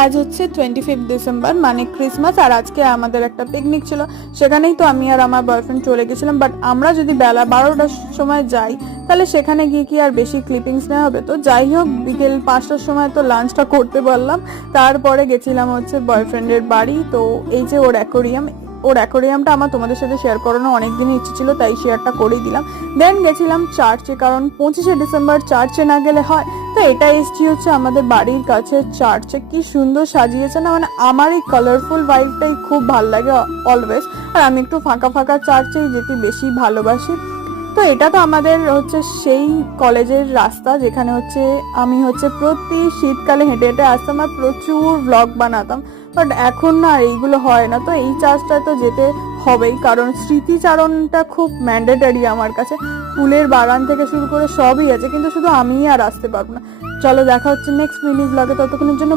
আজ হচ্ছে 25 ডিসেম্বর, মানে ক্রিসমাস। আর আজকে আমাদের একটা পিকনিক ছিল, সেখানেই তো আমি আর আমার বয়ফ্রেন্ড চলে গেছিলাম। বাট আমরা যদি বেলা 12টার সময় যাই তাহলে সেখানে গিয়ে কি আর বেশি ক্লিপিংস নেওয়া হবে? তো যাই হোক, বিকেল 5টার সময় তো লাঞ্চটা করতে পারলাম। তারপরে গেছিলাম হচ্ছে বয়ফ্রেন্ডের বাড়ি। তো এই যে ওর অ্যাকোরিয়ামটা আমার তোমাদের সাথে শেয়ার করানো অনেকদিনই ইচ্ছে ছিল, তাই শেয়ারটা করেই দিলাম। দেন গেছিলাম চার্চে, কারণ 25শে ডিসেম্বর চার্চে না গেলে হয়? তো এটা এসছি হচ্ছে আমাদের বাড়ির কাছে চার্চে। কি সুন্দর সাজিয়েছে না, মানে আমার এই কালারফুল ভাইবটাই খুব ভালো লাগে অলওয়েজ। আর আমি একটু ফাঁকা ফাঁকা চার্চেই যেতে বেশি ভালোবাসি। তো এটা তো আমাদের হচ্ছে সেই কলেজের রাস্তা, যেখানে হচ্ছে আমি হচ্ছে প্রতি শীতকালে হেঁটে হেঁটে আসতাম আর প্রচুর ব্লগ বানাতাম। বাট এখন না আর এইগুলো হয় না। তো এই চার্চটা তো যেতে হবেই, কারণ স্মৃতিচারণটা খুব ম্যান্ডেটারি আমার কাছে। ফুলের বাগান থেকে শুরু করে সবই আছে, কিন্তু শুধু আমিই আর আসতে পারবো না। চলো, দেখা হচ্ছে নেক্সট মিনি ব্লগে। ততক্ষণের জন্য